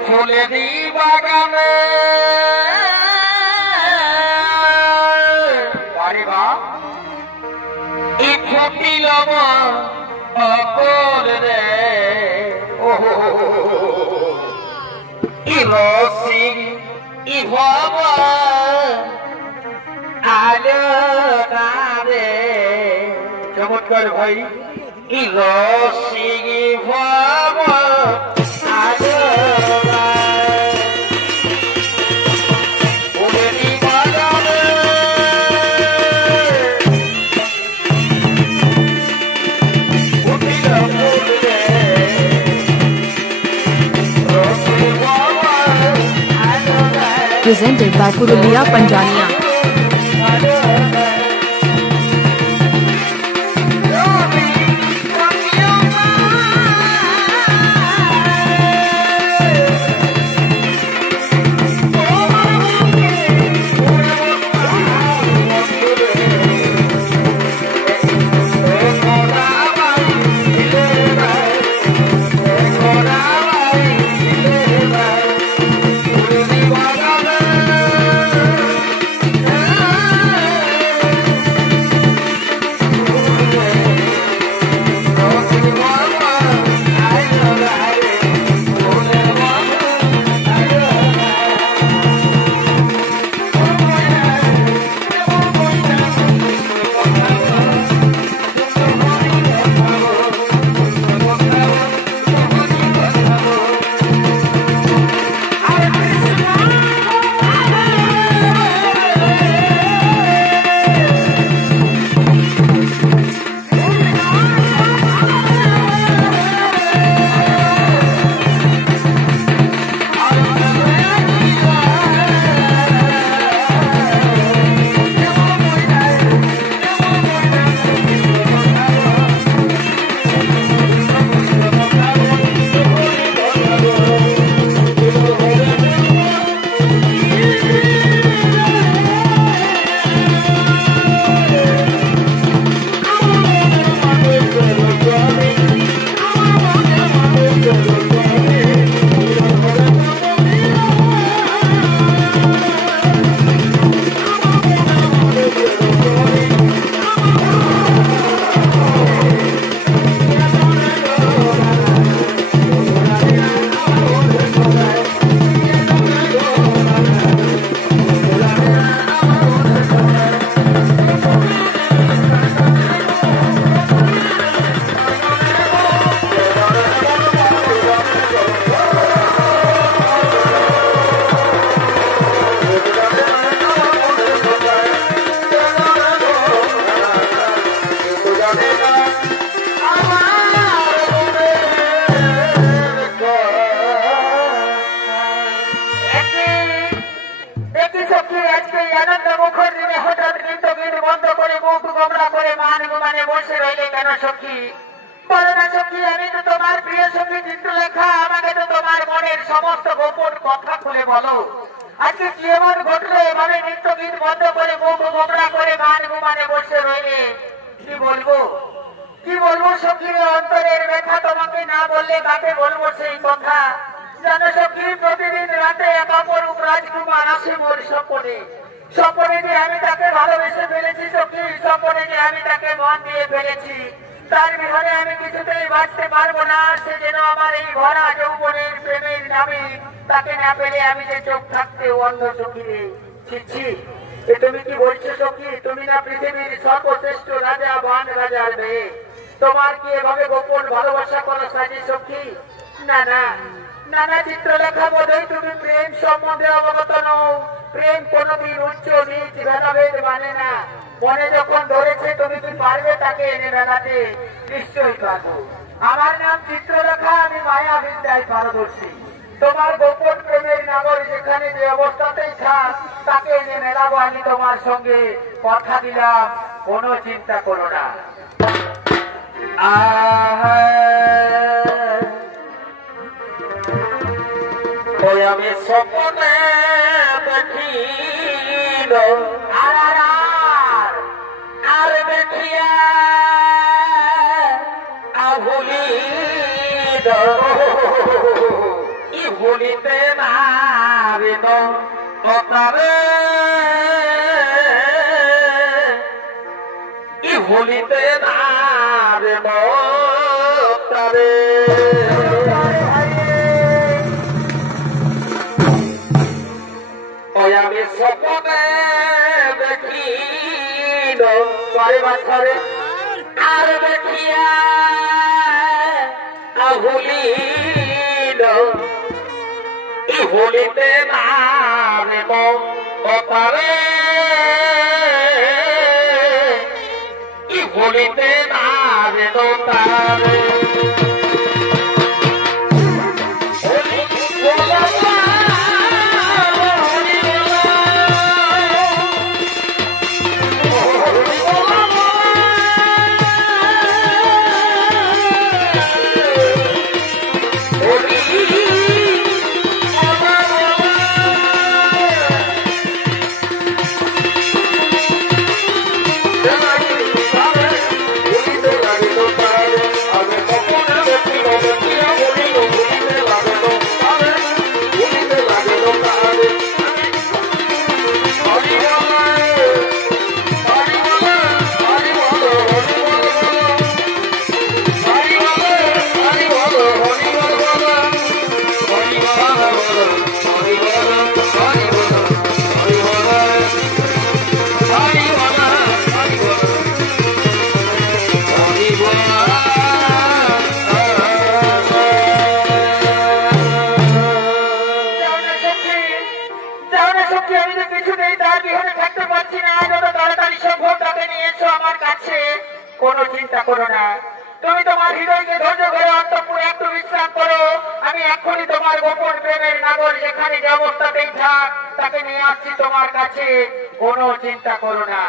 ফুলেরি বাগানে ফুটিল অপর রে রসিক ইভব আলো রে চমৎকার ভাই রসিক ইভব আলো presented by Purulia Panjania. সমস্ত গোপন কথা খুলে বলো আজকে কি এমন ঘটলো এভাবে নৃত্য গীত বন্ধ করে মুখ গোমরা করে গান ঘুমানে বসে রইলে কি বলবো সখীর অন্তরের ব্যথা তোমাকে না বললে কাকে বলবো সেই কথা জানো সখী প্রতিদিন রাতে এক অপরূপ রাজকুমার আসে মোর স্বপ্নে যে আমি তাকে ভালোবেসে ফেলেছি সখী স্বপ্নে যে আমি তাকে মন দিয়ে ফেলেছি তার বিহারে আমি কিছুতেই বাঁচতে পারবো না সে যেন আমার এই ভরা যৌবনের প্রেমের নামে তাকে না পেলে আমি যে চোখ থাকতে অন্ধ সখীরে ছিচ্ছি তুমি কি বলছো সখী তুমি না পৃথিবীর সর্বশ্রেষ্ঠ রাজা বান রাজার মেয়ে তোমার কি এভাবে গোপন ভালোবাসা করা সাজি সখী না না নানা চিত্রলেখা বোধহয় তুমি প্রেম সম্বন্ধে অবগত নও প্রেম কোনদিন উচ্চ নিচ ভেদাভেদ মানে না মনে যখন ধরেছে তুমি কি পারবে তাকে এনে বেড়াতে নিশ্চয়ই পারবো আমার নাম চিত্রলেখা আমি মায়া বিদ্যায় পারদর্শী তোমার গোপন প্রেমের নাগর যেখানে যে অবস্থাতেই থাক তাকে এনে মেলাবো আমি তোমার সঙ্গে কথা দিলাম কোনো চিন্তা করো না ওই আমি স্বপ্নে দেখিল আর দেখিয়া ভুলিল হোলিতে নারিত তারে হোলিতে নারিত তারে আমি স্বপ্নে দেখি বারে বাছরে আর দেখিয়া হোলিতে নামে পারে হোলিতে নামে তারে কোনো চিন্তা করো না তুমি তোমার হৃদয়কে ধৈর্য ধরে অন্তঃপুরে একটু বিশ্রাম করো আমি এখনই তোমার গোপন প্রেমের নাগর যেখানে যে অবস্থাতেই থাক তাকে নিয়ে আসছি তোমার কাছে কোনো চিন্তা করো না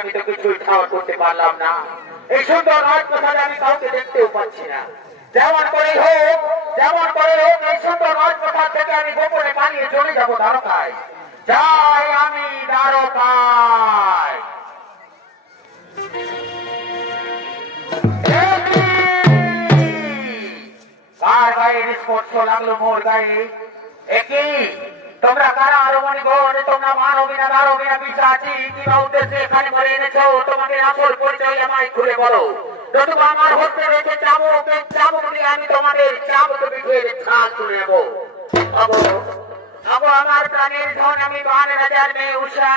আমি তো কিছুই ঠাওর করতে পারলাম না এই সুন্দর রাজপ্রাসাদে আমি কাউকে দেখতেও পাচ্ছি না যেমন করে হোক এই সুন্দর রাজপ্রাসাদ থেকে আমি গোপনে পালিয়ে চলে যাবো দ্বারকায় যাই আমি দ্বারকায় কার গায়ে স্পর্শ লাগলো মোর গায়ে একই তোমরা কারা আরো মণিগণ তোমরা মানবী না দানবী না পিশাচী কিংবা উদ্দেশ্যে এখানে করে এনেছো তোমাকে আসল পরিচয় আমায় খুলে বলো যতটুকু আমার হতে রয়েছে চাবুক দিয়ে আমি তোমাদের চাবুক পিঠের ছাল তুলে নেবো আমার প্রাণের ধন আমি 12,000 মেয়ে উষা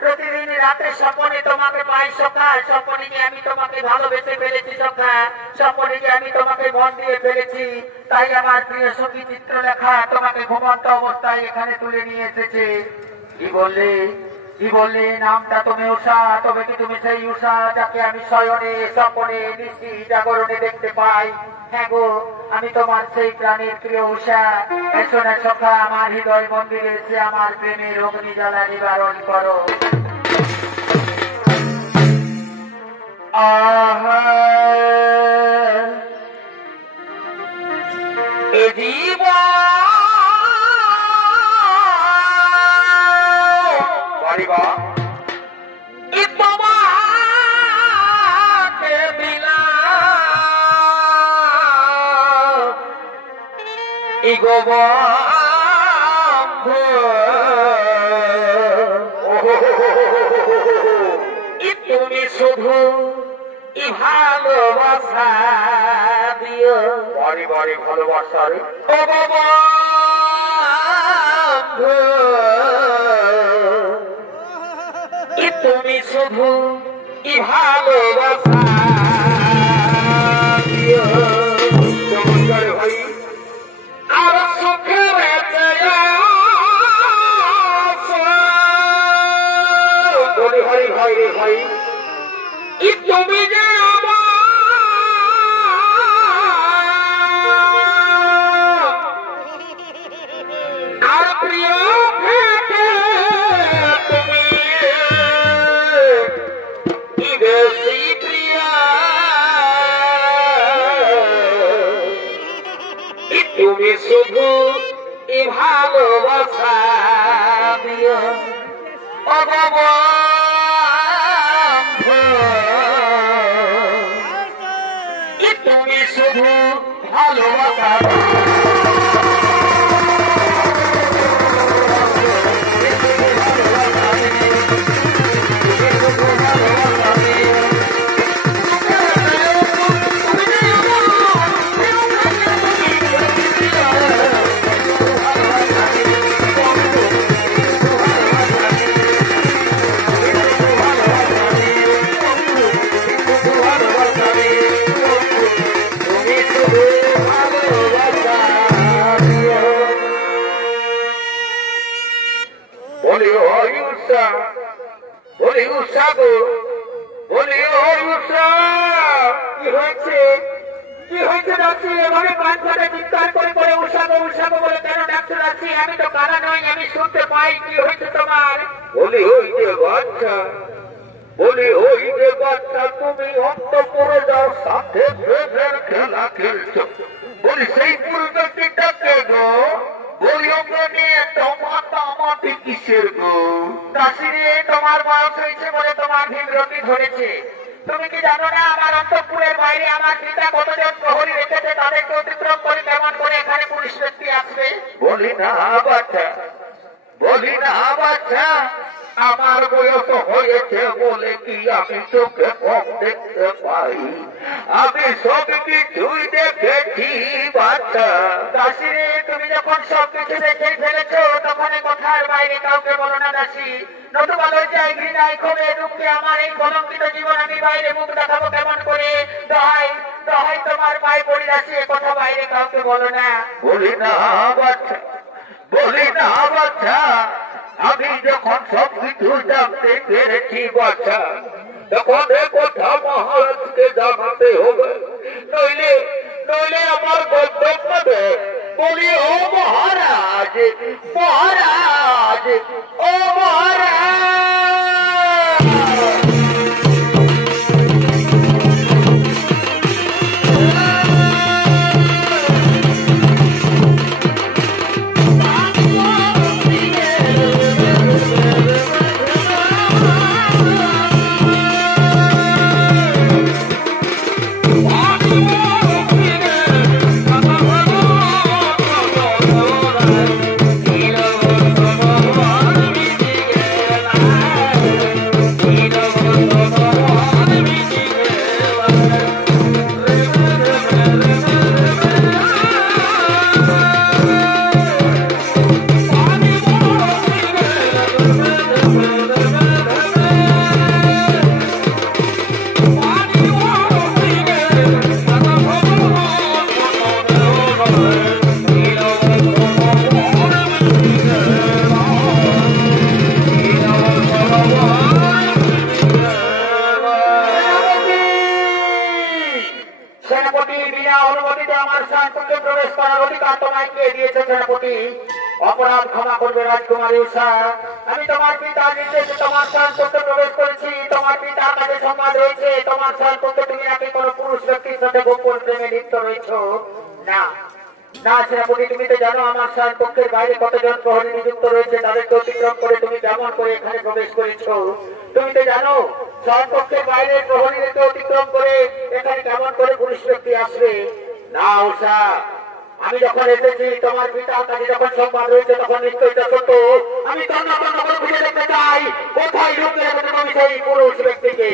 প্রতিদিন রাতে স্বপ্নে তোমাকে পাই সখা স্বপ্নে যে আমি তোমাকে ভালোবেসে ফেলেছি সখা স্বপ্নে যে আমি তোমাকে মন দিয়ে ফেলেছি তাই আমার প্রিয় সখী চিত্রলেখা তোমাকে ঘুমন্ত অবস্থায় এখানে তুলে নিয়ে এসেছে কি বললে নামটা তুমি উষা তবে কি তুমি সেই উষা যাকে আমি শয়নে স্বপ্নে নিশি জাগরণে দেখতে পাই হ্যাঁ গো আমি তোমার সেই প্রাণের প্রিয় উষা এসো না সখা আমার হৃদয় মন্দিরে এসে আমার প্রেমের অগ্নি জ্বালা নিবারণ করো আহা ইগো বন্ধু তুমি শুধু ভালোবাসা দিও বাড়ি বাড়ি ভালোবাসা রে ও বন্ধু তুমি শুধু ভালোবাসা দিও চমৎকার ভাই আর সুখে বলি হরি ভাই রে ভাই তুমি যে আর প্রিয় তুমি বেশি প্রিয়া তুমি শুধু ভালোবাসা দিও তুমি শুধু ভালোবাসা আমি তো কারা নই আমি শুনতে পাই কি হয়েছে তোমার বলি ওই যে বাচ্চা বলি ওই যে বাচ্চা তুমি অন্তঃপুরে যাও সাথে খেলা খেলছো বলি সেই পুরুষটাকে গো বলি ওকে নিয়ে আমাকে কিসের গো দাসিরে তোমার বয়স হয়েছে বলে তোমার বিভ্রতি ধরেছে তুমি কি জানো না আমার অন্তঃপুরের বাইরে আমার পিতা কতজন প্রহরী রেখেছে তাদেরকে অতিক্রম করে কেমন করে এখানে পুলিশ ব্যক্তি আসবে বলি না বাচ্চা আমার বয়স হয়েছে বলে কি আমি চোখে কম দেখতে পাই আমি সব কিছুই দেখেছি বাচ্চা দাসিরে তুমি যখন সবকিছু দেখে ফেলেছো তখন কথার বাইরে কাউকে বলো না দাসী নতুবা লজ্জায় ঘৃণায় ক্ষোভে দুঃখে আমার এই কলঙ্কিত জীবন আমি বাইরে মুখ দেখাবো কেমন করে দহাই দহাই তোমার পায়ে পড়ি দাসী কথা বাইরে কাউকে বলো না বলি না বাচ্চা আমি যখন সবকিছু জানতে পেরেছি বাচ্চা তখন কথা মহারাজকে জানাতে হবে নইলে আমার গন্তব্য বলি ও মহারাজ ও মহারাজ অপরাধ ক্ষমা করবে রাজকুমারী উষা আমি তোমার পিতার নির্দেশে তোমার স্থান করতে প্রবেশ করেছি তোমার পিতার কাছে সংবাদ রয়েছে তোমার স্থান করতে তুমি নাকি কোন পুরুষ ব্যক্তির সাথে গোপন প্রেমে লিপ্ত রয়েছ না সেনাপতি তুমি তো জানো আমার স্থান কক্ষের বাইরে কতজন প্রহরী নিযুক্ত রয়েছে তাদেরকে অতিক্রম করে তুমি কেমন করে এখানে প্রবেশ করেছ তুমি তো জানো স্থান কক্ষের বাইরে প্রহরীদেরকে অতিক্রম করে এখানে কেমন করে পুরুষ ব্যক্তি আসবে না উষা আমি যখন এসেছি তোমার পিতার কাছে যখন সংবাদ রয়েছে তখন নিশ্চয়ই তা সত্য। আমি তন্ন তন্ন করে খুঁজে দেখতে চাই কোথায় লুকিয়ে রেখেছে তুমি সেই পুরুষ ব্যক্তিকে।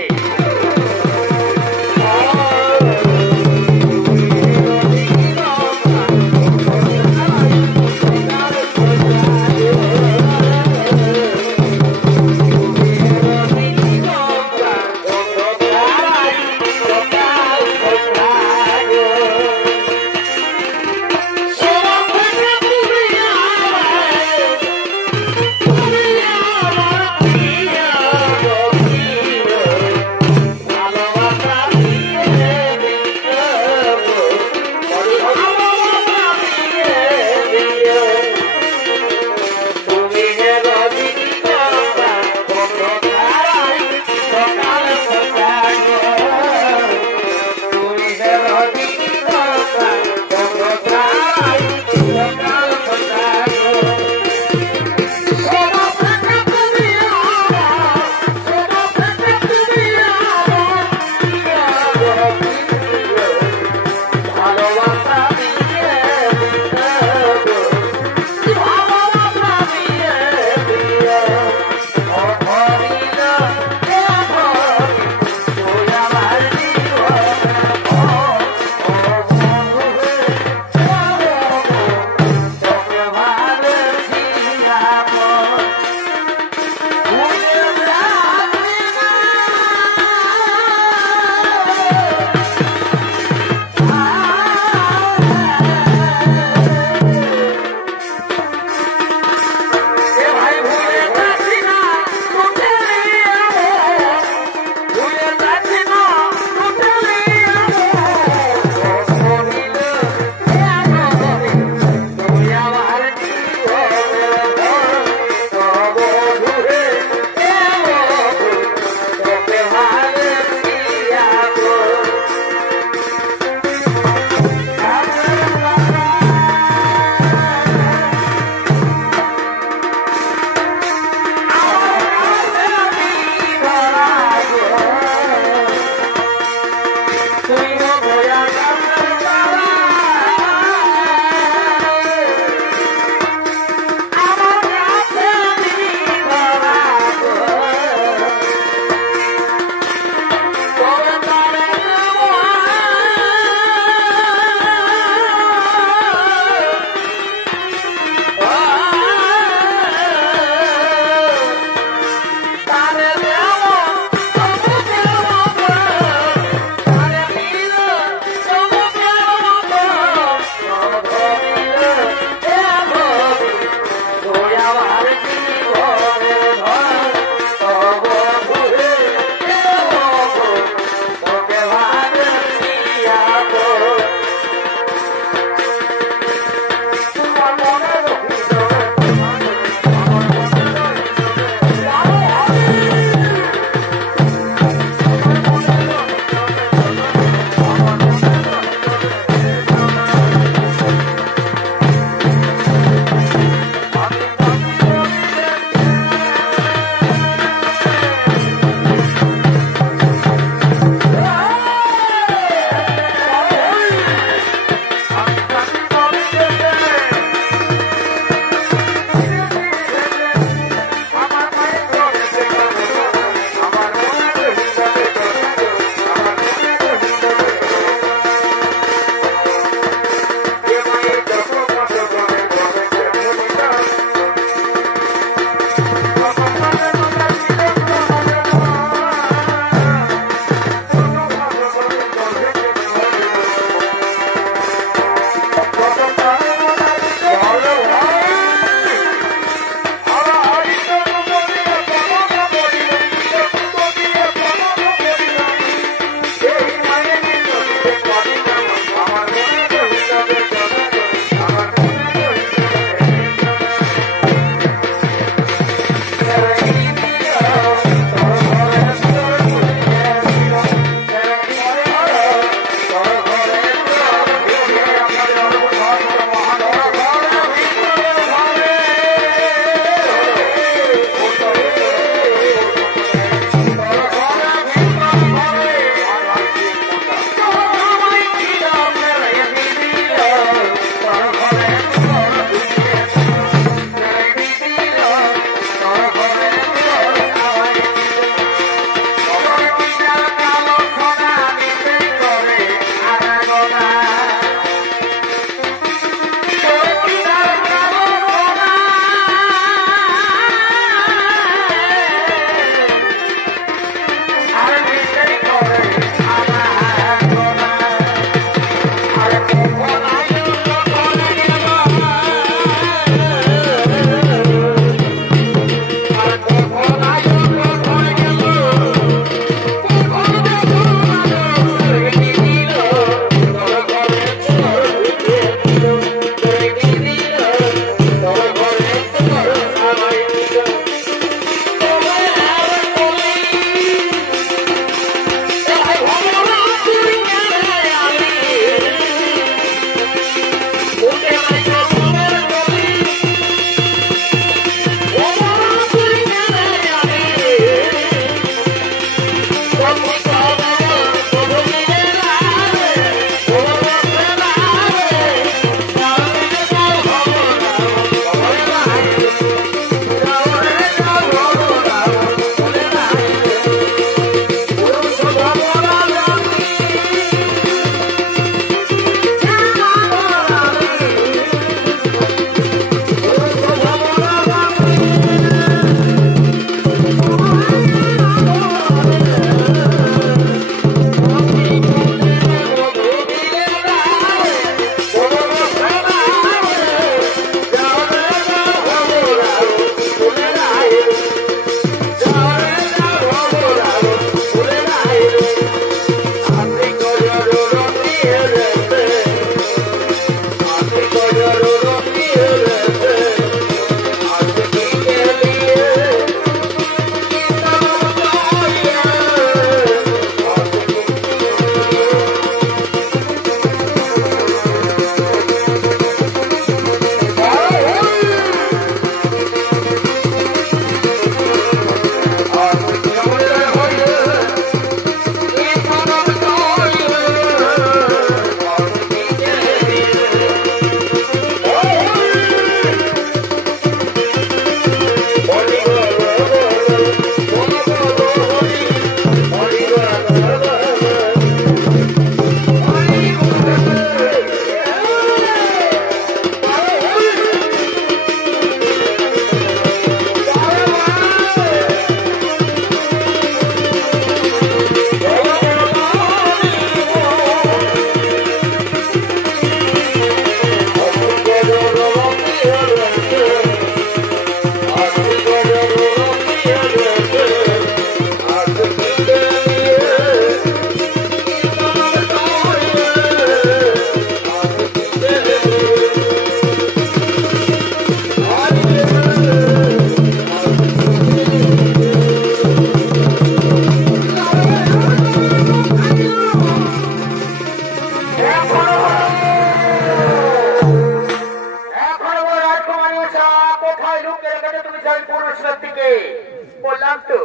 সেনাপতিকে।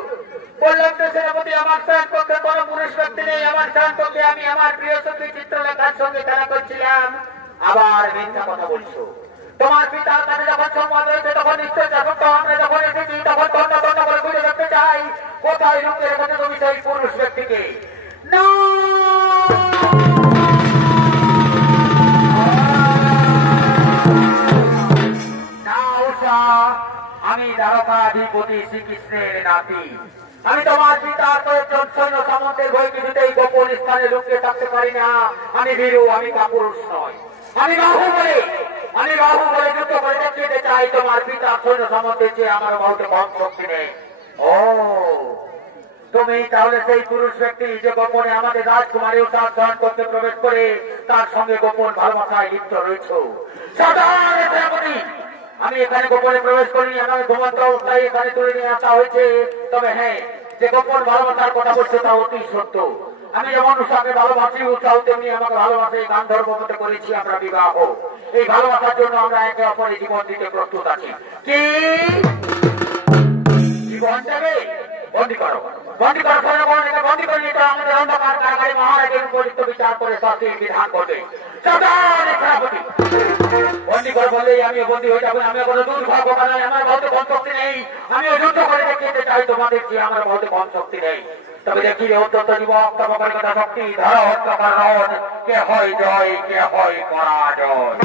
বললাম তো সেনাপতি, আমার স্থান পক্ষে কোনো পুরুষ ব্যক্তি নেই। আমার স্থান পক্ষে আমি আমার প্রিয় সঙ্গী চিত্রলেখার সঙ্গে খেলা করছিলাম। আবার মিথ্যা কথা বলছো। তোমার পিতার কাছে যখন সম্মান রয়েছে তখন নিশ্চয় যখন আমরা যখন এসেছি তখন তন্ন তন্ন করে খুঁজে দেখতে চাই কোথায় লুকিয়ে রেখেছে তুমি সেই পুরুষ ব্যক্তিকে। না, আমি দ্বারকাধিপতি শ্রীকৃষ্ণের নাতি। আমি তোমার পিতার কয়েকজন সৈন্য সামন্তের ভয় কিছুতেই গোপন স্থানে লুকিয়ে থাকতে পারি না। আমি ভীরু, আমি কাপুরুষ নয়। আমি বাহু বলে যুদ্ধ করে দেখিয়ে চাই তোমার পিতার সৈন্য সামন্তের চেয়ে আমার বহুত কম শক্তি নেই। ও, তুমি তাহলে সেই পুরুষ ব্যক্তি যে গোপনে আমাদের রাজকুমারী উৎসাহ গ্রহণ করতে প্রবেশ করে তার সঙ্গে গোপন ভালোবাসায় লিপ্ত রয়েছ। আমি এখানে গোপনে প্রবেশ করিনি, আমাকে ঘুমন্ত অবস্থায় এখানে তুলে নিয়ে আসা হয়েছে। তবে হ্যাঁ, যে গোপন ভালোবাসার কথা বলছে তা অতি সত্য। আমি যেমন উৎসাহকে ভালোবাসি, উৎসাহ তেমনি আমাকে ভালোবাসে গান ধর্ম মতো করেছি আমরা বিবাহ। এই ভালোবাসার জন্য আমরা একে অপরের জীবন দিতে প্রস্তুত আছি। কি জীবন দেবে? বন্দী করো, বন্দী করো, বন্দী করে নিতে আমাদের অন্ধকার কারাগারে মহারাজের উপযুক্ত বিচার করে শাস্তির বিধান করবে। বন্দী করে বললেই আমি বন্দী হয়ে যাবো। আমি কোনো দুর্ভাগ্য বানাই, আমার বহুত কম শক্তি নেই। আমিও যুদ্ধ করে দেখিয়ে চাই তোমাদের যে আমার বহুত কম শক্তি নেই। তবে দেখি অত্যন্ত যুবক তপকারিকতা শক্তি ধরা হত্যকার রণ, কে হয় জয়, কে হয় পরাজয়।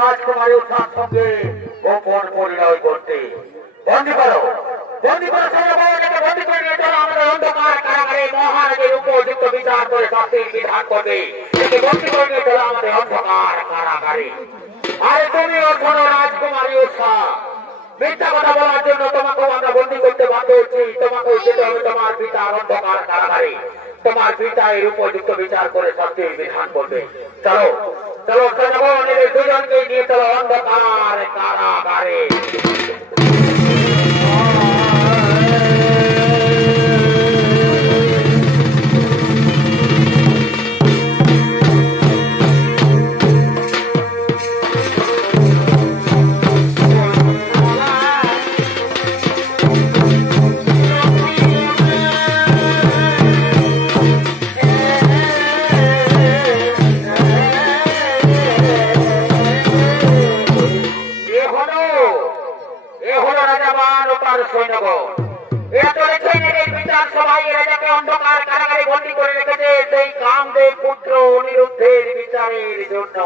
রাজকুমারী উৎসার সঙ্গে গোপন পরিণয় করতে। বন্দী করো, বন্দী করো, বন্দী করে নিয়ে চলো আমাদের অন্ধকার কারাগারে মহারাজের উপযুক্ত বিচার করে শাস্তির বিধান করবে। বন্দী করে নিয়ে চলো আমাদের অন্ধকার কারাগারে। আর তুমি ওঠো রাজকুমারী উষা, মিথ্যা কথা বলার জন্য তোমাকেও আমরা বন্দী করতে বাধ্য হচ্ছি। তোমাকেও যেতে হবে তোমার পিতার অন্ধকার কারাগারে। তোমার পিতা এর উপযুক্ত বিচার করে শাস্তির বিধান করবে। চলো চলো জনগণ, এদের দুজনকে নিয়ে চলো অন্ধকার কারাগারে। অন্ধকার কারাগারে বন্দী করে রেখেছে সেই কামদেব পুত্র অনিরুদ্ধের বিচারের জন্য।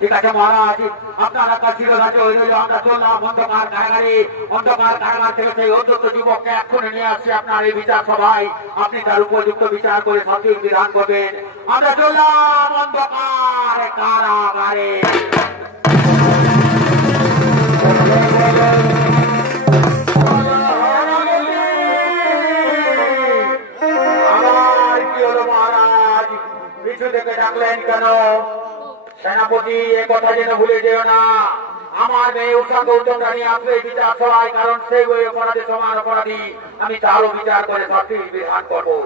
ঠিক আছে মহারাজ, আপনারা কাছে আমরা চললাম অন্ধকার কারাগারে। অন্ধকার কারাগার থেকে সেই অযোগ্য যুবককে এক্ষুনি নিয়ে আসছি আপনার এই বিচার সভায়। আপনি তার উপযুক্ত বিচার করে সঠিক বিধান করবেন। আমরা চললাম অন্ধকার কারাগারে। আমার কি হলো মহারাজ, পিছু থেকে ডাকলেন কেন? সেনাপতি, এ কথা যেন ভুলে যেও না, আমার মেয়ে উষা গৌতম রানী আসবে বিচার সভায়, কারণ সেই ওই অপরাধে সমান অপরাধী। আমি তারও বিচার করে সঠিক বিধান করবো।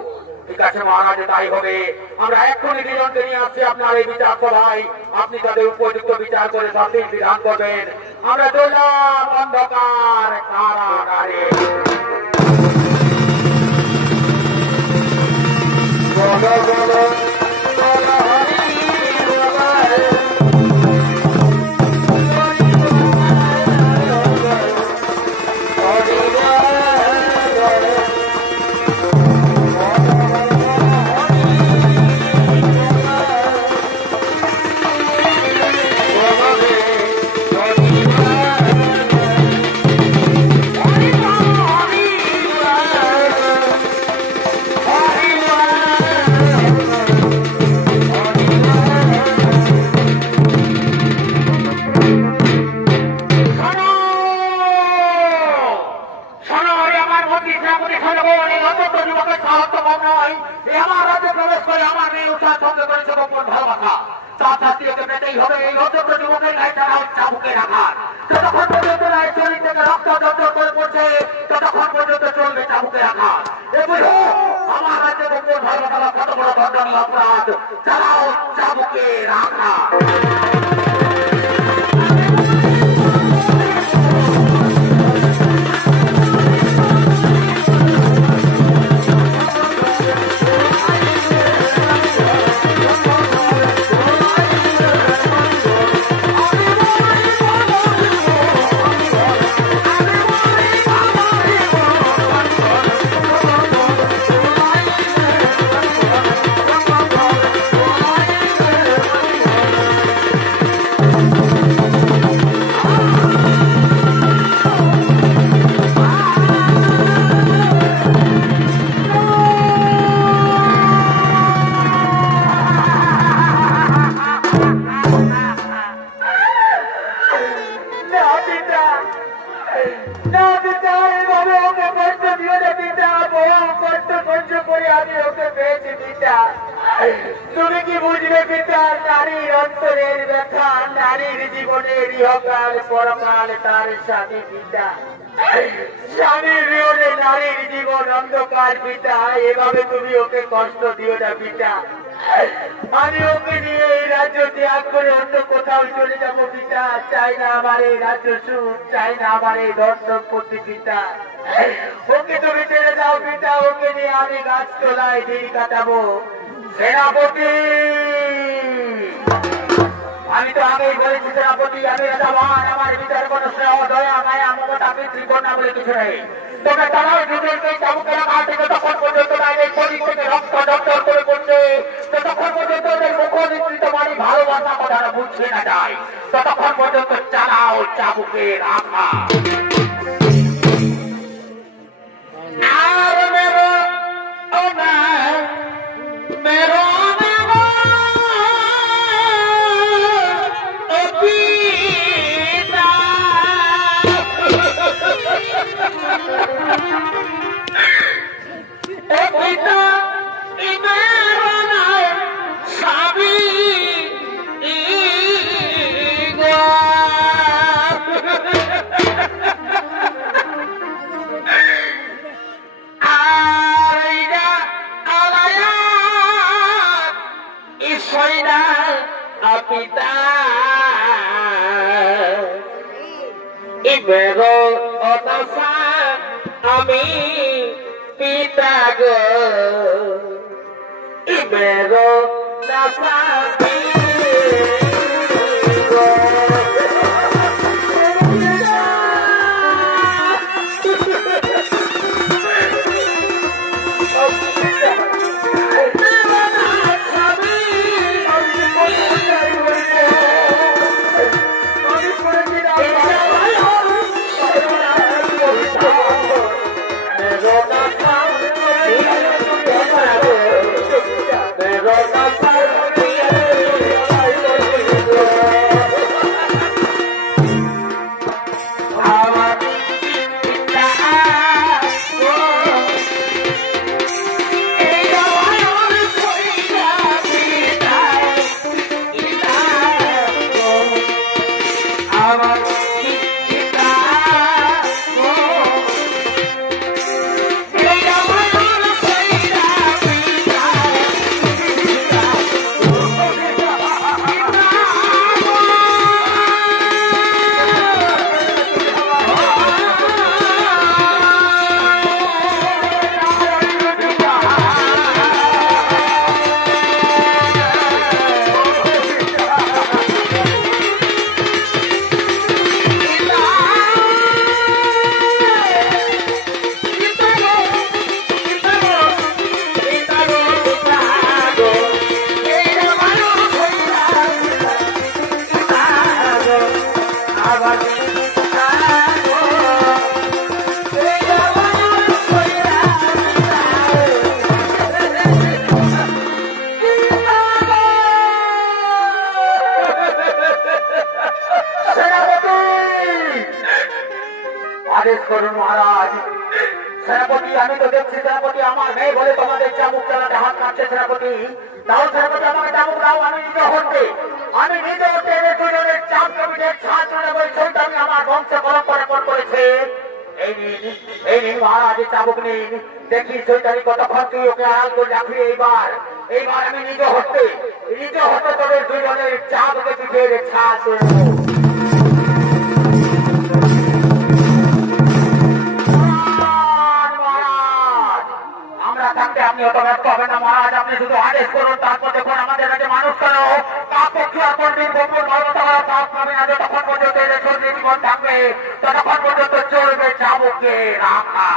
ঠিক আছে মহারাজ, তাই হবে। আমরা এক্ষুনি দুজনকে নিয়ে আসছি আপনার এই বিচার সভায়। আপনি তাদের উপযুক্ত বিচার করে সঠিক বিধান করবেন। আমরা চললাম অন্ধকার কারাগারে। শুনবো এই অন্তত যুবকের সাহস কম নয়। এই আমার রাজ্যে প্রবেশ করে আমার মেয়ে উৎসাহ সঙ্গে করেছে গোপন ভালোবাসা। তার শাস্তি ওকে পেতেই হবে। এই অন্তত যুবকের গায়ে তারা চাবুকে রাখার। যতক্ষণ পর্যন্ত রায় শরীর থেকে রক্ত জর্জর করে পড়ছে ততক্ষণ পর্যন্ত চলবে চাবুকে রাখা। এগুলো আমার রাজ্যে গোপন ভালোবাসা কত বড় দণ্ডনীয় অপরাধ। চালাও চাবুকে রাখা। তুমি কি বুঝবে পিতা নারীর অন্তরের ব্যথা, নারীর জীবনের ইহকাল পরকাল তার স্বামী পিতা। স্বামীর বিয়োগে নারীর জীবন অন্ধকার পিতা। এভাবে তুমি ওকে কষ্ট দিও না পিতা। আমি ওকে নিয়ে এই রাজ্য ত্যাগ করে অন্য কোথাও চলে যাবো পিতা। চাই না আমার এই রাজ্য সুখ, চাই না আমার এই ধন সম্পত্তি পিতা। ওকে তুমি ছেড়ে দাও পিতা। ওকে নিয়ে আমি গাছ তোলায় দিন কাটাবো। সেনাপতি, আমি তো আগেই বলেছি সেনাপতি আমি রাজাবান। আমার ভিতরে কোনো স্নেহ দয়া মায়া মমতা পিতৃকন্যা বলে কিছু নেই। তবে তারাও যুগের চাবুকে রাখা থেকে তখন পর্যন্ত এই শরীর থেকে রক্ত জর্জর করে পড়ছে ততক্ষণ পর্যন্ত ওদের মুখনিসৃত বাণী ভালোবাসা কথাটা বুঝছে না যায়। ততক্ষণ পর্যন্ত চালাও চাবুকে রাখা। আর মেরো ও না মেরো পিতা ইবেরো অদশা আমি পিতা গো ইবেরো দশা সেনাপতি আমি তো দেখছি সেনাপতি আমার মেয়ে বলে তোমাদের চাবুক চালাতে হাত কাটছে সেনাপতি। দাও সেনাপতি আমাকে চাবুক দাও, আমি নিজে হতে এদের দুজনের চাপ জমিদের ছাত্র বলছে আমি আমার বংশ পরম্পরা পর করেছে। এই নিন মহারাজ চাবুক নিন, দেখি সৈতানি কতক্ষণ তুই ওকে আড়াল করে রাখবি। এইবার আমি নিজে হতে তোদের দুজনের চাপকে পিঠের ছাড় করে দেবো। আপনি অত ব্যস্ত হবেন না মহারাজ, আপনি শুধু আদেশ করুন, তারপর দেখুন আমাদের কাছে মানুষ কেন যতক্ষণ পর্যন্ত এদের শরীরে জীবন থাকবে ততক্ষণ পর্যন্ত চলবে চাবুককে রাখা।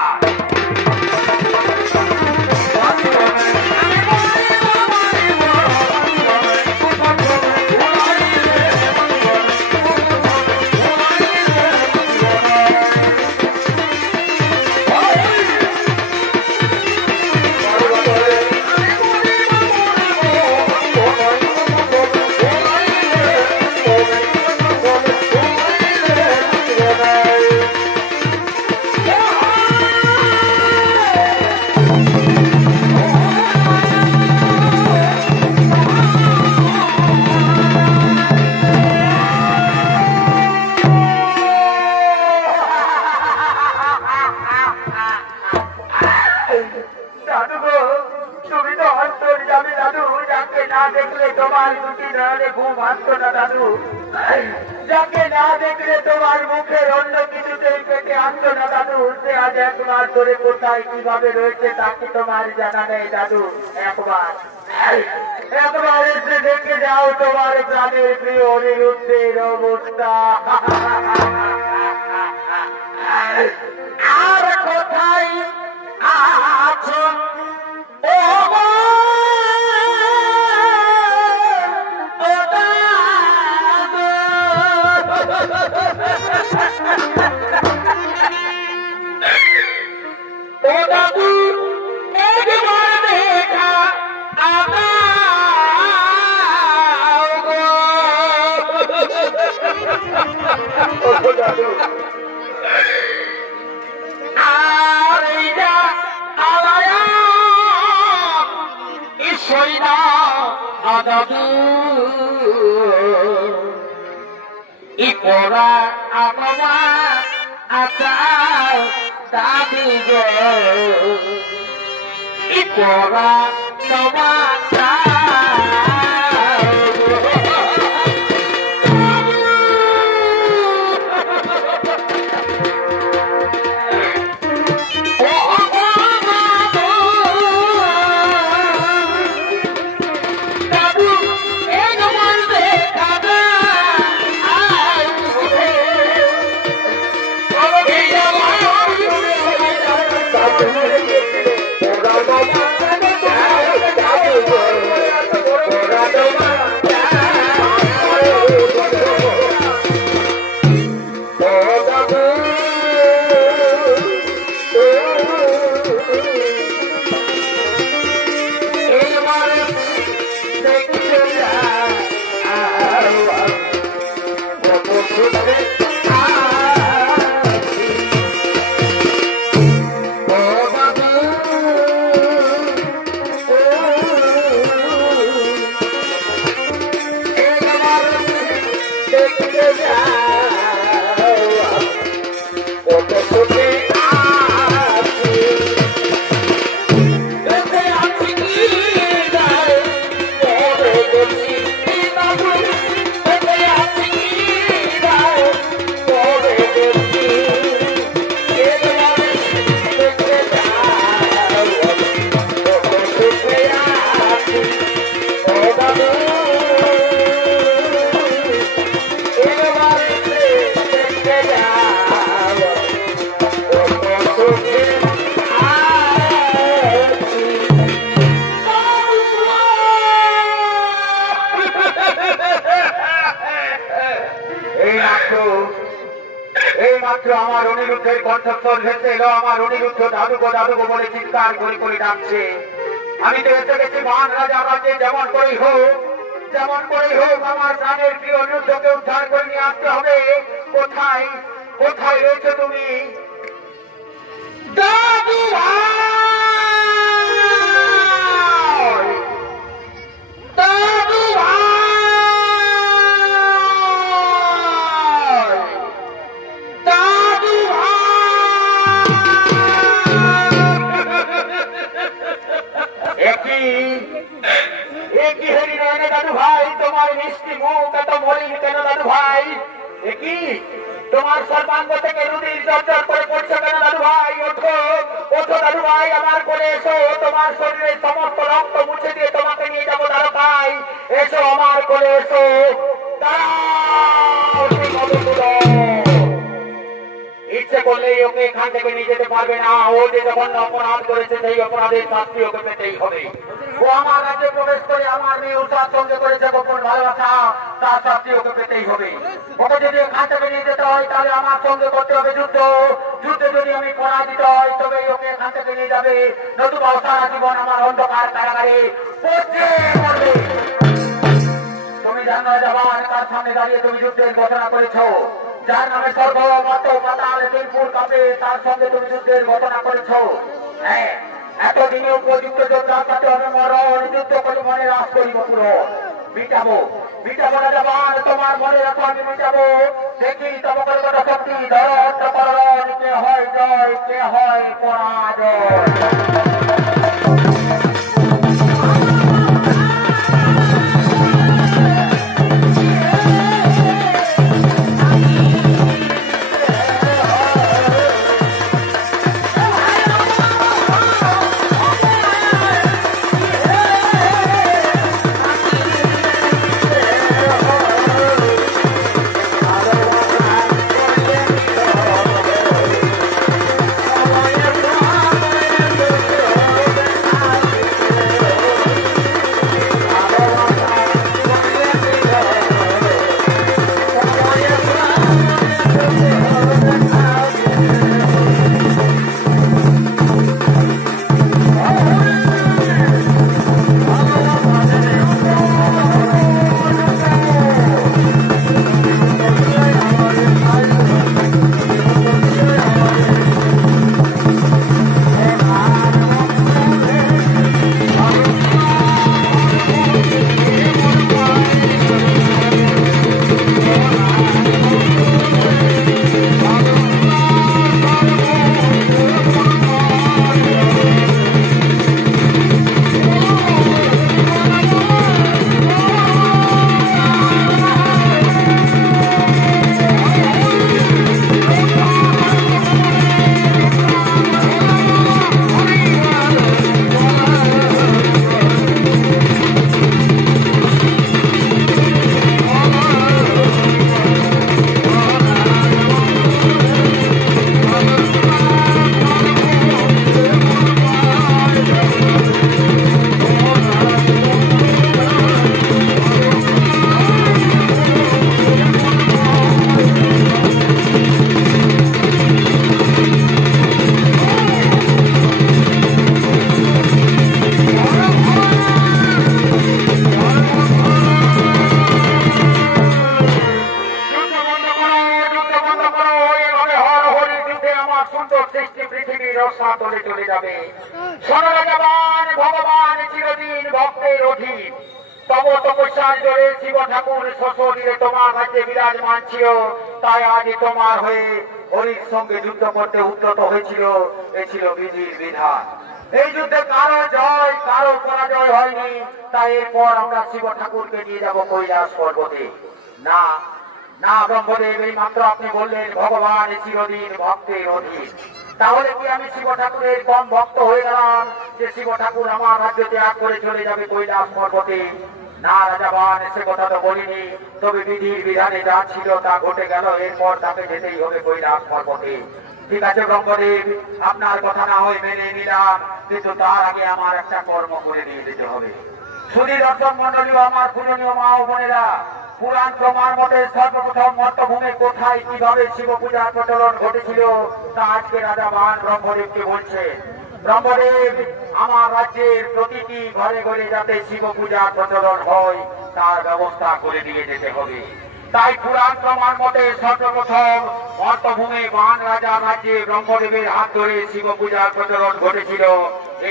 যাকে না দেখলে তোমার মুখের অন্য কিছুতেই পেটে আনতো না দাদু, সে আজ একবার করে কোথায় কিভাবে রয়েছে তা কি তোমার জানা নেই দাদু? একবার এসে দেখে যাও তোমার প্রাণের প্রিয় অনিরুদ্ধের অবস্থা। আর কোথায় আছো ইকরা আমার আকাশ দাবি গো, ইকরা তোমার আমার অনিরুদ্ধের কণ্ঠস্বর ভেসে এলো, আমার অনিরুদ্ধ দাদুগো দাদুগো বলে চিৎকার করে করে ডাকছে। আমি তো এসে গেছি মহান রাজা রাজ্যে, যেমন করেই হোক আমার প্রাণের প্রিয় অনিরুদ্ধকে উদ্ধার করে নিয়ে আসতে হবে। কোথায় কোথায় রয়েছে তুমি দাদু? দাদু ভাই তোমার মিষ্টি মুখ এত মলিন কেন দাদু ভাই? কি তোমার সর্বাঙ্গ থেকে রুদির চর্চর করে পড়ছে কেন দাদু ভাই? ওঠো ওঠো দাদু ভাই, আমার কোলে এসো, তোমার শরীরের সমস্ত রক্ত মুছে দিয়ে তোমাকে নিয়ে যাবো দ্বারকায়। এসো আমার কোলে এসো। ইচ্ছে করলেই ওকে এখান থেকে নিয়ে যেতে পারবে না। ও যে যখন অপরাধ করেছে সেই অপরাধের শাস্তি ওকে পেতেই হবে। ও আমার রাজ্যে প্রবেশ করে আমার মেয়ে উষার সঙ্গে করেছে গোপন ভালোবাসা, তার শাস্তি ওকে পেতেই হবে। ওকে যদি এখান থেকে নিয়ে যেতে হয় তাহলে আমার সঙ্গে করতে হবে যুদ্ধ। যুদ্ধে যদি আমি পরাজিত হয় তবে ওকে এখান থেকে নিয়ে যাবে, নতুবা সারা জীবন আমার অন্ধকার কারাগারে পড়ছে মরবে। তুমি জানো জবান কার সামনে দাঁড়িয়ে তুমি যুদ্ধের ঘোষণা করেছ? যার নামে স্বর্গ মত পাতাল তিনপুর কাঁপে, তার সঙ্গে তুমি যুদ্ধের ঘোষণা করেছ। হ্যাঁ, এতদিনে উপযুক্ত যোদ্ধার সাথে আমি মরণ যুদ্ধ করে মনে রাস করিব পুরো মিটাবো। মিটাবো না জবান, তোমার মনে রাখো আমি মিটাবো। দেখি তোমার কত শক্তি, ধরো হত্যা করো, কে হয় জয় কে হয় পরাজয়। ভগবান চিরদিন ভক্তের অধীন। তব তপস্যার জোরে শিব ঠাকুর শ্বশুরে তোমার রাজ্যে বিরাজমান ছিল, তাই আজ তোমার হয়ে হরির সঙ্গে যুদ্ধ করতে উদ্যত হয়েছিল। এ ছিল বিধির বিধান। এই যুদ্ধে কারো জয় কারো পরাজয় হয়নি, তাই এরপর আমরা শিব ঠাকুরকে নিয়ে যাব কৈলাস পর্বতে। না না ব্রহ্মদেব, এই মাত্র আপনি বললেন ভগবান চিরদিন ভক্তের অধীন। তাহলে কি আমি শিব ঠাকুরের কম ভক্ত হয়ে গেলাম যে শিব ঠাকুর আমার রাজ্য ত্যাগ করে চলে যাবে কৈলাস পর্বতে? না রাজাবান, সে কথা তো বলিনি। তবে বিধির বিধানে যা ছিল তা ঘটে গেল, এরপর তাকে যেতেই হবে কৈলাস পর্বতে। ঠিক আছে ব্রহ্মদেব, আপনার কথা না হয় মেনে নিলাম, কিন্তু তার আগে আমার একটা কর্ম করে দিয়ে যেতে হবে। সুধী দর্শক মন্ডলী, আমার পূজনীয় মা ও বোনেরা, পুরাণ প্রমাণ মতে সর্বপ্রথম মর্তভূমে কোথায় কিভাবে শিব পূজার প্রচলন ঘটেছিল তা আজকে রাজাবান ব্রহ্মদেবকে বলছে। ব্রহ্মদেব, আমার রাজ্যের প্রতিটি ঘরে ঘরে যাতে শিব পূজার প্রচলন হয় তার ব্যবস্থা করে দিয়ে যেতে হবে। তাই পুরাণ প্রমাণ মতে সর্বপ্রথম মর্তভূমে বান রাজা রাজ্যে ব্রহ্মদেবের হাত ধরে শিব পূজার প্রচলন ঘটেছিল।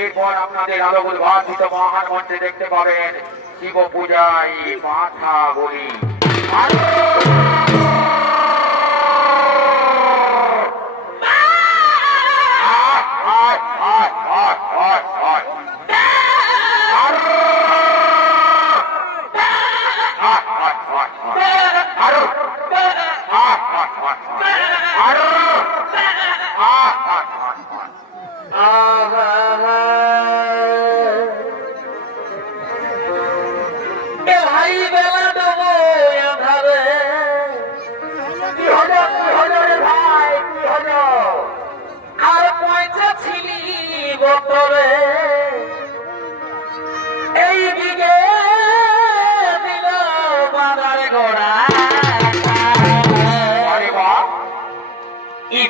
এরপর আপনাদের আলোগুল ভাষিত মহান মঞ্চে দেখতে পাবেন শিব পূজায় মাথা বলি।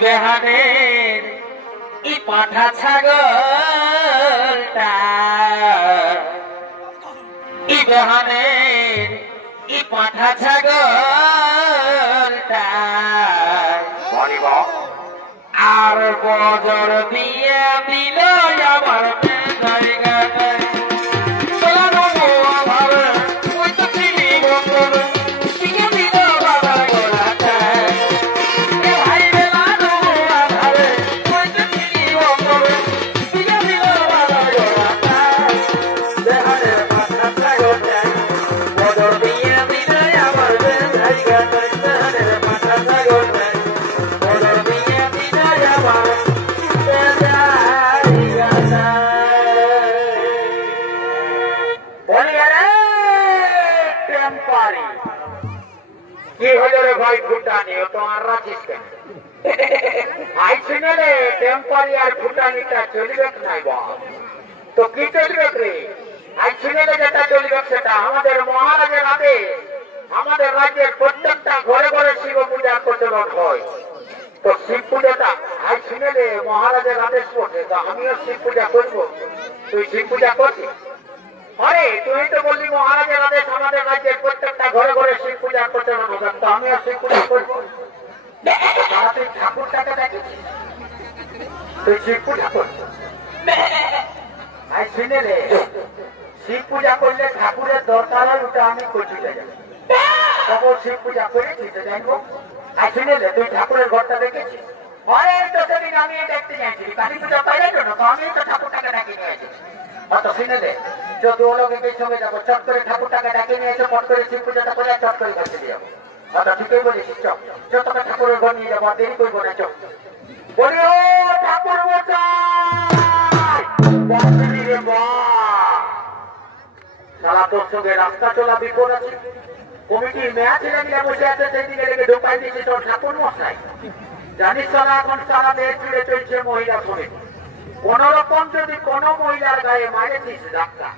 বেহানের ই পাঠা ছাগলটা ই বেহানের ই পাঠা ছাগলটা আর বজর দিয়ে দিল আমার জায়গাটায় ভাই ফুটানি ও তো আর রাখিস কেন ভাই শুনে রে টেম্পারি আর ফুটানিটা চলবে নাই বা তো কি চলবে রে ভাই শুনে যেটা চলবে সেটা আমাদের মহারাজের আদেশ আমাদের রাজ্যের প্রত্যেকটা ঘরে ঘরে শিব পূজার প্রচলন হয় তো শিব পূজাটা ভাই শুনে মহারাজের আদেশ করছে তো আমিও শিব পূজা করবো তুই শিব পূজা করবি আরে তুই তো বললি মহারাজের আদেশ আমাদের রাজ্যের প্রত্যেকটা ঘরে ঘরে শিব পূজার প্রচলন হবে তো আমিও শিব পূজা করবো তুই ঠাকুরটাকে দেখেছিস তুই শিব পূজা করবি ভাই শুনে রে শিব পূজা করলে ঠাকুরের দরকার হয় ওটা আমি করছি তখন শিব পূজা করেছি তো জানবো ভাই শুনে রে তুই ঠাকুরের ঘরটা দেখেছিস আরে তো সেদিন আমি দেখতে চাইছি কালী পূজা পাইলে জন্য তো আমি তো ঠাকুরটাকে ডাকি নিয়েছি অত শুনে রে যত লোকের সঙ্গে যাবো চট করে ঠাকুরটাকে ডাকে নিয়েছে পট করে শিব পূজাটা করে চট করে কাছে দিয়ে যাবো অত ঠিকই বলিস চক যতটা ঠাকুরের ঘর নিয়ে যাবো দেরি করবো না চক বলি ও ঠাকুর সারা তোর সঙ্গে রাস্তা চলা বিপদ আছে কমিটির মেয়া ছেলে মিলে বসে আছে সেই দিকে লেগে ঢোকাই দিয়েছে তোর ঠাকুর মশাই জানিস সারা এখন সারা দেশ জুড়ে চলছে মহিলা সমিতি কোন রকম যদি কোন মহিলার গায়ে মারেছিস ধাক্কা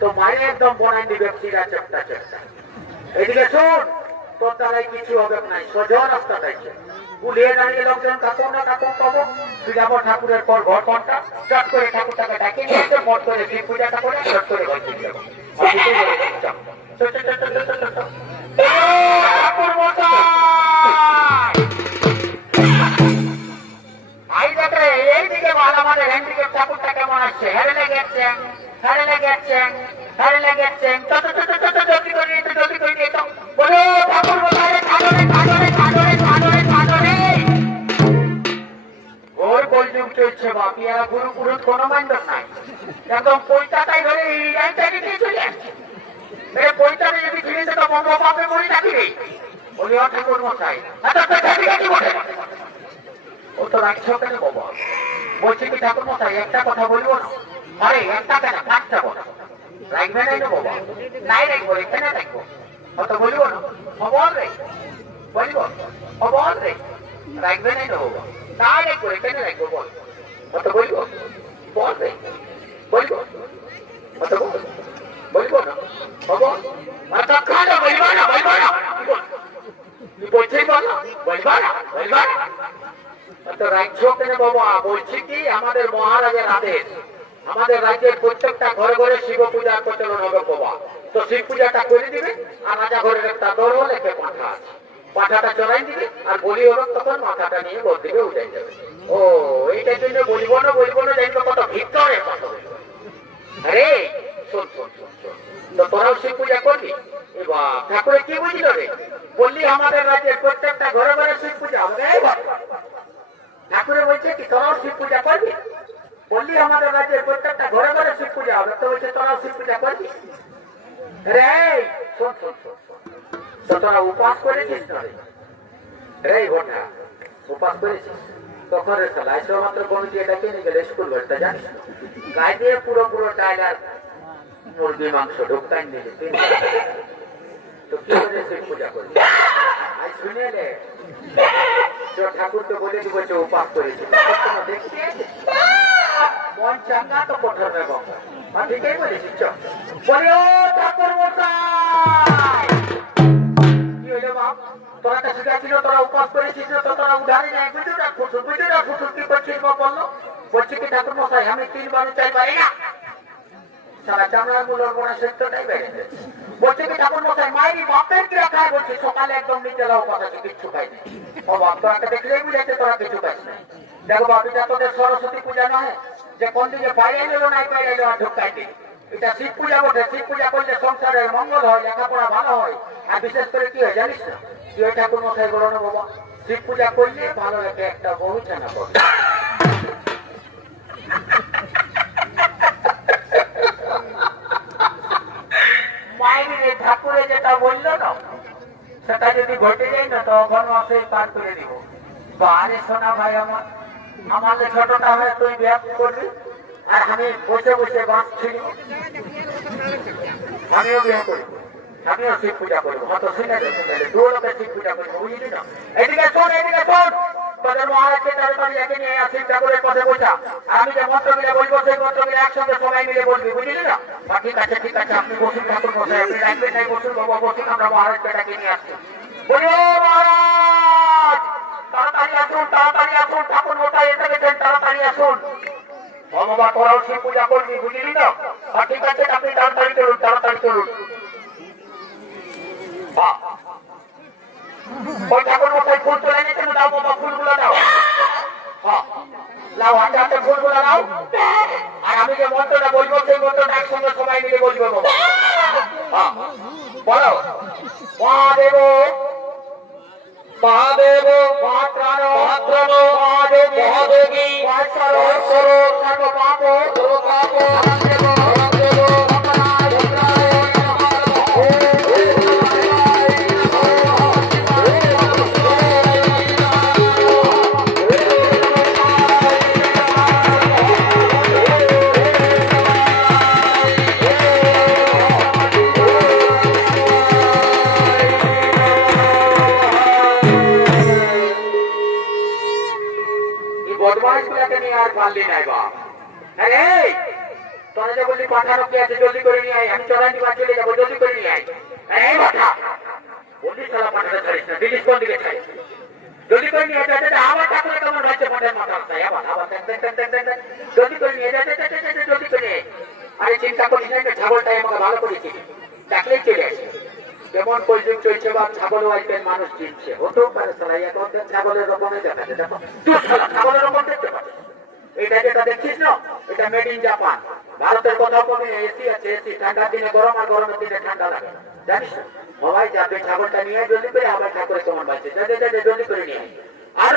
তো মারে একদম বনাই দিবে চিরা চপটা চপটা এদিকে শোন তোর দ্বারাই কিছু হবে না সোজা রাস্তা চাইছে গুলিয়ে দাঁড়িয়ে লোকজন কাকুর না কাকুর পাবো তুই যাবো ঠাকুরের পর ঘর ঘরটা চট করে ঠাকুরটাকে ডাকে নিয়ে এসে মত করে শিব পূজাটা করে চট করে ঘর চলে যাবো ঠাকুর মশাই এইদিকে ভালো আমাদের হ্যান্ডিকে ঠাকুরটা কেমন আসছে হেরেলে গেছেন হেরেলে গেছেন হেরেলে গেছেন জলদি করে জলদি করে দিয়ে তো বলো ঠাকুর মশাই ছাগলে ছাগলে ছাগলে ছাগলে ছাগলে ওর কলযুগ চলছে বাপি আর গুরু পুরুষ কোনো মান্ডব নাই একদম পয়সাটাই ধরে দিয়ে চলে আসছে পয়সাটা যদি ফিরেছে তো বন্ধ পাবে বই রাখবি বলি ও ঠাকুর মশাই ও তো রাখছো কেন বাবা বলছি কি ঠাকুর মশাই একটা কথা বলবো না আরে একটা কেন পাঁচটা কথা রাখবে নাই না বাবা নাই রাখবো এখানে রাখবো অত বলবো না খবর রে বলব খবর রে রাখবে নাই না বাবা না রাখবো এখানে রাখবো বল অত বলবো বল রে বলবো অত বলবো না খবর অত খানা বলবো না বলছি বল বলবো না তো রাখছো কেন বাবা বলছি কি আমাদের মহারাজের আদেশ আমাদের রাজ্যের প্রত্যেকটা ঘরে ঘরে শিব পূজার প্রচলন হবে বাবা তো শিব পূজাটা করে দিবে আর রাজা ঘরের একটা দর হলে পাঠা আছে পাঠাটা চড়াই দিবে আর বলি হবে তখন মাথাটা নিয়ে গোল দিকে উঠে যাবে ও এইটার জন্য বলবো না জানবো কত ভিতরে কথা বলবো আরে শোন শোন শোন শোন তো তোরাও শিব পূজা করবি এবার ঠাকুরে কি বুঝলো রে বললি আমাদের রাজ্যের প্রত্যেকটা ঘরে ঘরে শিব পূজা হবে ঠাকুরে বলছে কি তোরাও শিব পূজা করবি বললি আমাদের রাজ্যের প্রত্যেকটা ঘরে ঘরে শিব পূজা হবে তো বলছে তোরাও শিব পূজা করবি রে শোন শোন শোন তো তোরা উপাস করেছিস না রে ঘটনা উপাস করেছিস তখন রে সালা এসব মাত্র কমিটি এটাকে নিয়ে গেলে স্কুল ঘরটা জানিস গায়ে দিয়ে পুরো ডাল আর মুরগি মাংস ঢোকাই নিয়ে তো কি করে শিব পূজা করবি আজ শুনে লে ঠাকুর তো বলে দিব যে উপাস করেছে মন চাঙ্গা তো কঠোর গঙ্গা ঠিকই বলেছিস বলে ও ঠাকুর মশাই কি হইল বাপ তোরা তো শিখেছিল, তোরা উপাস করেছিস, তো তোরা উধারে নেই, বিদ্যুৎ ফুসুর কি করছিস বললো? বলছি কি ঠাকুর মশাই আমি 3 বার 4 বারই না সারা চামড়ার মূলর গোড়া সত্যটাই বেড়েছে। বলছে কি ঠাকুর মশাই মায়েরই বাপের কি রাখায়, বলছি সকালে একদম নিচে লাও কথা কিচ্ছু খাইনি। ও বাপ তোরাকে দেখলেই বুঝাচ্ছে তোরা কিছু খাইস না। দেখো বাপ এটা তোদের সরস্বতী পূজা নয় যে কোন দিকে বাইরে এলো নাই বাইরে এলো আর ঢুকাই দিই। এটা শিব পূজা বটে। শিব পূজা করলে সংসারের মঙ্গল হয়, লেখাপড়া ভালো হয়। আর বিশেষ করে কি হয় জানিস না, কি ওই ঠাকুর মশাই বলো না বাবা, শিব পূজা করলে ভালো লেগে একটা বহু চানা করবে। মায়ের ঠাকুরে যেটা বললো না সেটা যদি ঘটে যায় না তখন মাসে পার করে দিব। আরে শোনা ভাই আমার, আমাদের ছোটটা হয়ে তুই বিয়ে করবি আর আমি বসে বসে বাঁশ ছিড়ব, আমিও বিয়ে করব, আমিও শিব পূজা করবো। হয়তো শুনে দু লোকে শিব পূজা করবো, বুঝলি না? এদিকে শোন, এদিকে শোন, তোদের মহারাজকে তাড়াতাড়ি একে নিয়ে শিব ঠাকুরের পথে বসা। আমি যে মন্ত্র মিলে বলবো সেই মন্ত্র মিলে একসঙ্গে সবাই মিলে বলবি, বুঝলি না? ঠিক আছে ঠিক আছে, আপনি বসুন ঠাকুর মশাই, আপনি রাখবেন নাই, বসুন বাবা বসুন, আমরা মহারাজকে ডাকে নিয়ে আসছি। বলি ও মহারাজ তাড়াতাড়ি আসুন, তাড়াতাড়ি আসুন, ঠাকুর মশাই এসে গেছেন, তাড়াতাড়ি আসুন। বাবা তোরাও শিব পূজা করবি, বুঝলি না? ঠিক আছে আপনি তাড়াতাড়ি চলুন, তাড়াতাড়ি চলুন। ওই ঠাকুর মশাই ফুল তুলে নিয়েছেন, দাও বাবা ফুলগুলো দাও। লাও হাতে হাতে ফুলগুলো দাও। আর আমি যে মন্ত্রটা বলবো সেই মন্ত্রটা একসঙ্গে সবাই মিলে বলবো বাবা। বলো মহাদেব মহাদেব মহাত্রাণ মহাদেবী মহাদেবী সর্বপাপ পারলি নাই বাপ। হ্যাঁ তোরা যে বললি পাঠানো কি আছে জলদি করে নিয়ে আয়, আমি চলান্তি বার চলে যাবো, জলদি করে নিয়ে আয়। হ্যাঁ পাঠা বললি সারা পাঠাতে ছাড়িস না, দিলিস কোন দিকে ছাড়িস, জলদি করে নিয়ে যাচ্ছে। আবার ঠাকুরে কেমন ভাবছে পাঠার মাথা রাস্তায়, আবার আবার জলদি করে নিয়ে যাচ্ছে, জলদি করে। আরে চিন্তা করিস না, ছাগলটাই আমাকে ভালো করেছি, ডাকলেই চলে আসে। যেমন পরিযোগ চলছে বা ছাগল আইতেন মানুষ চিনছে, হতেও পারে সারা এখন ছাগলের রকমে দেখাচ্ছে। দেখো তুই ছাগলের রকম দেখতে পাচ্ছিস, এটা যেটা দেখছিস না এটা মেড ইন জাপান। ভারতের কোথাও কমে এসি আছে, এসি ঠান্ডার দিনে গরম আর গরমের দিনে ঠান্ডা লাগে, জানিস না? সবাই যাবে ছাগলটা নিয়ে জলদি করে, আবার ঠাকুরে কেমন বাঁচছে, জলদি করে নিয়ে আর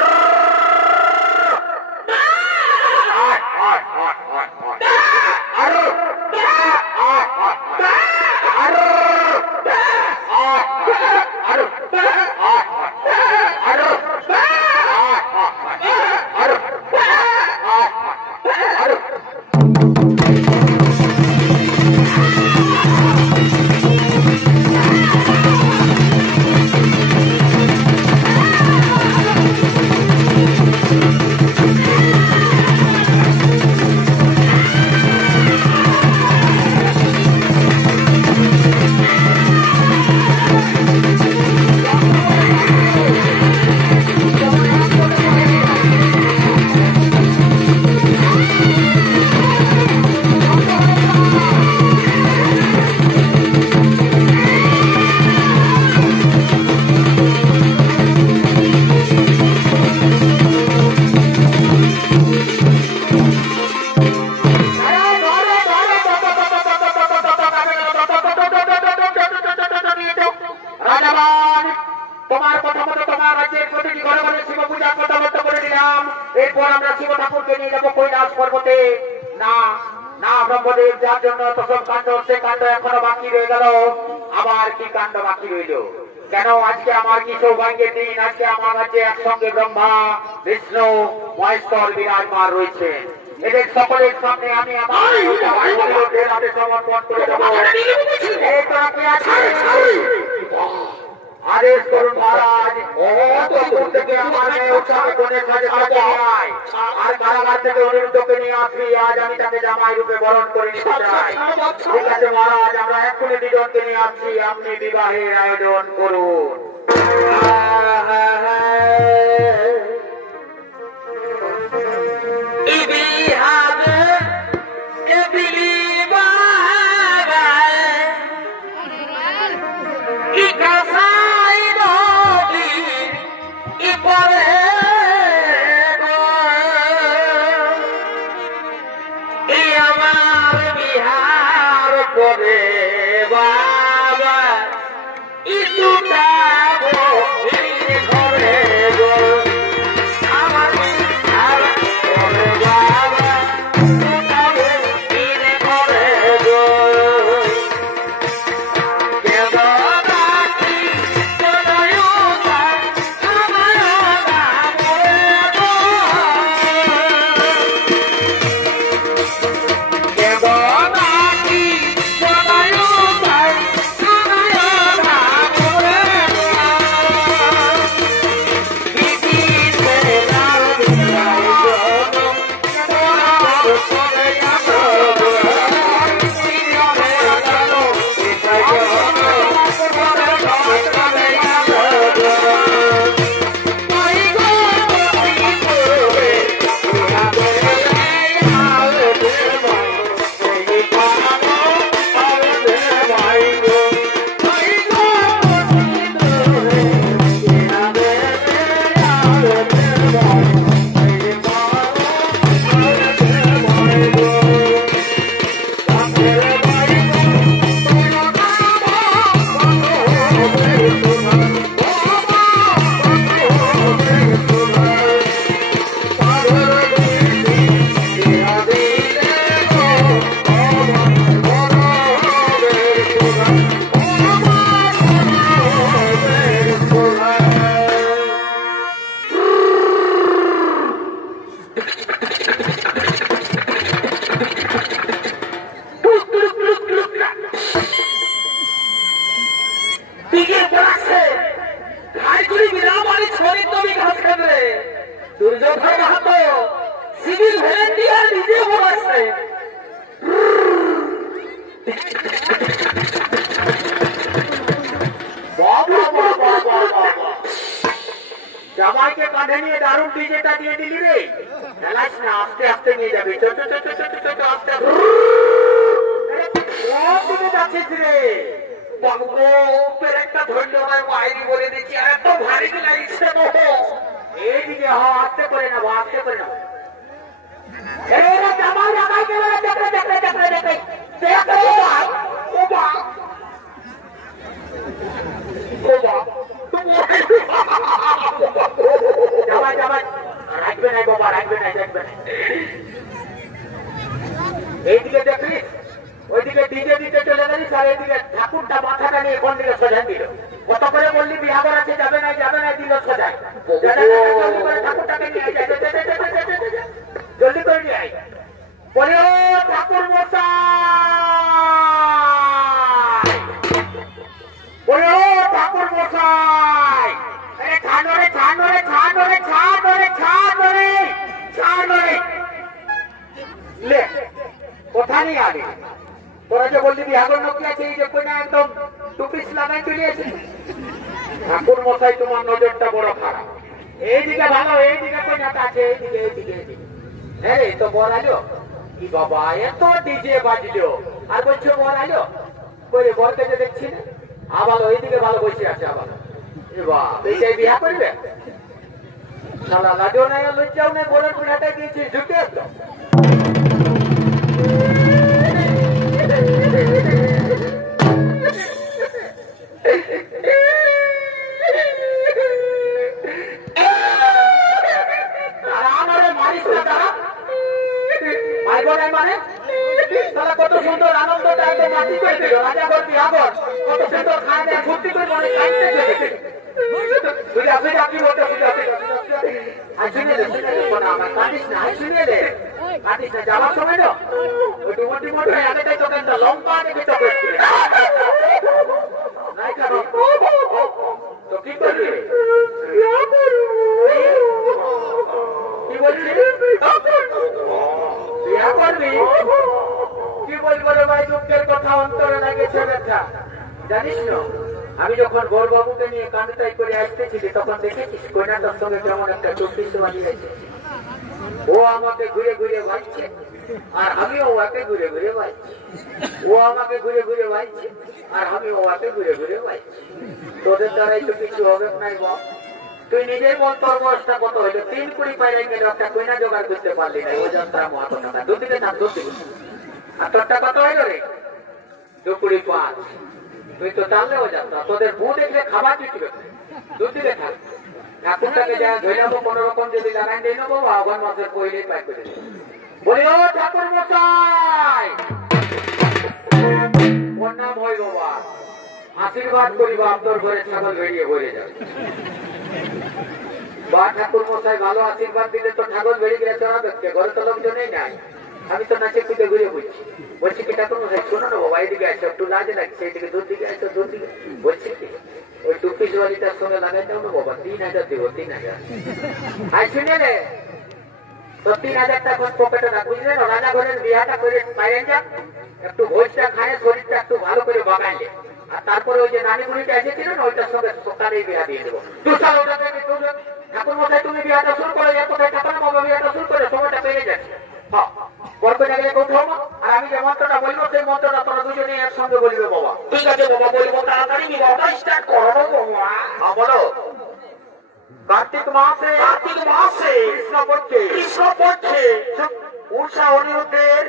তোমার কথা মতো তোমার রাজ্যের প্রতিটি ঘরে ঘরে শিব পূজার কথা মতো করে দিলাম। এরপর আমরা শিব ঠাকুরকে নিয়ে যাবো কৈলাস পর্বতে। না না ব্রহ্মদেব যার জন্য প্রথম কাণ্ড, সে কাণ্ড এখনো বাকি রয়ে গেল। আবার কি কাণ্ড বাকি রইল? কেন আজকে আমার কি সৌভাগ্যের দিন, আজকে আমার রাজ্যে একসঙ্গে ব্রহ্মা বিষ্ণু মহেশ্বর বিরাজমান রয়েছে। এদের সকলের সামনে আমি আমার সমর্পণ করে দেবো। এই তোরা কি আছে? আদেশ করুন মহারাজ, থেকে আমার আর কারাগার থেকে অনিরুদ্ধকে নিয়ে আসবি। আজ আমি তাকে জামাই রূপে বরণ করে নিতে চাই। ঠিক আছে মহারাজ, আমরা এক্ষুনি দুজনকে নিয়ে আসছি, আপনি বিবাহের আয়োজন করুন। জামাইকে কাঁধে নিয়ে দারুণ ডিজেটা দিয়ে দিলি রে। খেলাস না, আস্তে আস্তে নিয়ে যাবি। আস্তে যাচ্ছিস রে বাবু গো, একটা ধরলে আমার বাইরে বলে দিচ্ছি। আর এত ভারী লাগছে এইদিকে আস্তে করে নেবো, আস্তে করে নেবো। জামাই জামাই জামাই জামাই রাখবে নাই বাবা, রাখবে নাই, দেখবে না। এইদিকে দেখলিস, ওইদিকে ডিজে দিতে চলে গেলিস, আর এইদিকে ঠাকুরটা মাথাটা নিয়ে কোন দিকে সোজাই দিল। কত করে বললি বিহাবার আছে, যাবে না যাবে না, দিল সোজাই। জলদি করে ঠাকুরটাকে নিয়ে যায়, জলদি করে নিয়ে আয়। বলে ও ঠাকুর মশাই, বলে ও ঠাকুর মশাই, আরে ছাড়রে ছাড়রে ছাড়রে ছাড়রে ছাড়রে ছাড়রে লে কোথা নিয়ে আগে। তোরা যে বললি বিহাগর লোক আছে, এই যে কোনা একদম টুপিস লাগাই চলে এসে। ঠাকুর মশাই তোমার নজরটা বড় খারাপ। এইদিকে ভালো, এইদিকে কোনাটা আছে, এইদিকে এইদিকে এইদিকে। হ্যাঁ রে, তো বর আলো কি বাবা, এত ডিজে বাজলো আর বলছো বর আলো কই? বরকে যে দেখছি না, আবার এইদিকে ভালো বসে আছে। আবার এইটাই বিয়া করবে শালা, লাজও নাই লজ্জাও নাই, বরের পিঠাটা দিয়েছি ঢুকে একদম। কত সুন্দর আনন্দটা একদম মাটি করে দিল। রাজা বল বিহাগর কত সুন্দর খায় দেয়, ফুর্তি করে মনে খাইতে আপনি বলতে আমার কাটিস না, শুনে দে কাটিস না। যাওয়ার সময় না মোটি মোটি আগে তোকে লঙ্কা দেখে চকলেট করে নাই খাবি তো কি করবি? কি বলছি বিয়া করবি? কি বলবো রে ভাই, দুঃখের কথা অন্তরে লাগেছে ব্যথা, জানিস না? আমি যখন বড়বাবুকে নিয়ে কান্ডটাই করে আসতেছিলি তখন দেখেছিস কন্যাটার সঙ্গে কেমন একটা চব্বিশ বানিয়ে আছে। ও আমাকে ঘুরে ঘুরে ভাইছে আর আমিও ওকে ঘুরে ঘুরে ভাইছি। ও আমাকে ঘুরে ঘুরে ভাইছে আর আমি ওকে ঘুরে ঘুরে ভাইছি। তোদের দ্বারাই তো কিছু হবে নাই বাপ। তুই নিজের মন তোর বয়সটা কত হইলো 3 কোটি পাইলে গেলে একটা কইনা জোগাড় করতে পারলি না। ওই যন্ত্র মহাত টাকা দুদিকে থাক দুদিকে। আর তোরটা কত হইলো রে 2 কোটি 5। তুই তো টানলেও যাত্রা তোদের বউ দেখলে খাবার দিতে দুদিকে থাক। ঠাকুরটাকে যা ধরে নেবো কোন রকম যদি জানাই দিয়ে নেবো আগুন মাসের পইলেই পাই করে দেবো। বলি ও ঠাকুর মশাই ওর নাম হই বাবা আশীর্বাদ করি বাপ তোর ঘরে ছাগল বেরিয়ে ভরে যাবে। বা ঠাকুর মশাই ভালো আশীর্বাদ দিলে তো ছাগল বেরিয়ে গেলে চড়া দেখছে ঘরে তো লোকজনই নাই। আমি তো নাচে কুদে ঘুরে বলছি বলছি কি ঠাকুর মশাই শোনো না বাবা এইদিকে আসো একটু লাজে লাগছে এইদিকে দূর দিকে আসো দূর দিকে বলছি কি ওই টুপিস বাড়িটার সঙ্গে লাগাই দাও না বাবা 3000 দিব 3000। আই শুনে রে তো 3000 টাকা পকেটে না বুঝলে না রাজা ঘরের বিয়াটা করে পাইলেন যা একটু ভোজটা খায় শরীরটা একটু ভালো করে বাগাইলে আর তারপরে ওই যে নানি বুড়িটা এসেছিল না ওইটার সঙ্গে সকালেই বিয়া দিয়ে দেবো। ঠাকুর মশাই তুমি বিয়াটা শুরু করে কোথায় ঠাকুর বাবা বিয়াটা শুরু করে সময়টা পেয়ে যাচ্ছে। হ্যাঁ পরে গেলে কোথাও আর আমি যে মন্ত্রটা বলবো সেই মন্ত্রটা তোরা দুজনেই একসঙ্গে বলবে বাবা। ঠিক আছে বাবা বলবো তাড়াতাড়ি বিবাহটা স্টার্ট করো বাবা। হ্যাঁ বলো। কার্তিক মাসে কৃষ্ণ পক্ষে উষা অনিরুদ্ধের